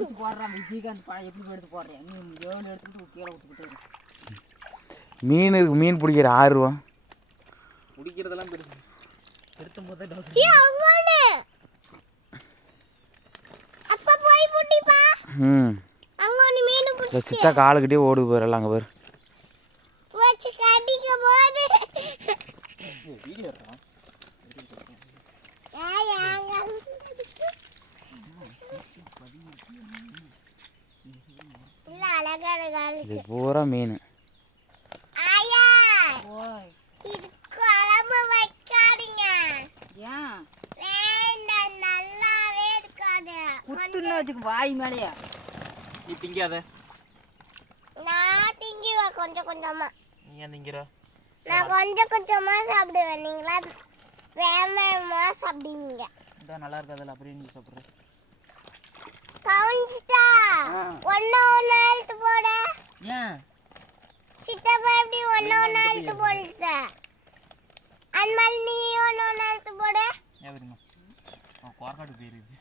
பிடிச்சி போடுறான் விஜயகாந்த் படம் எப்படி எடுத்து போடுறேன் நீ எவ்வளோ எடுத்துக்கிட்டு கீழே விட்டுக்கிட்டு மீன் பிடிக்கிற ஆர்வம் பிடிக்கிறதெல்லாம் பெருசு எடுத்தும் போதே சித்தா காலுக்கிட்டே ஓடு போயிடலாம் அங்கே பேர் இது பூரா மீன் வாய் மேலையா நீ திங்காத நான் திங்குவேன் கொஞ்சம் கொஞ்சமா நீ ஏன் திங்கிற நான் கொஞ்சம் கொஞ்சமா சாப்பிடுவேன் நீங்களா வேகமா சாப்பிடுவீங்க இதான் நல்லா இருக்காதுல்ல அப்படியே நீ சாப்பிட்ற கவுஞ்சிட்டா ஒன்னு எடுத்து போட ஏன் சித்தப்பா எப்படி ஒன்னு எடுத்து போடுற அன்மல் நீ ஒன்னு எடுத்து போட ஏன் தெரியுமா அவன் குவார்காடு போயிருது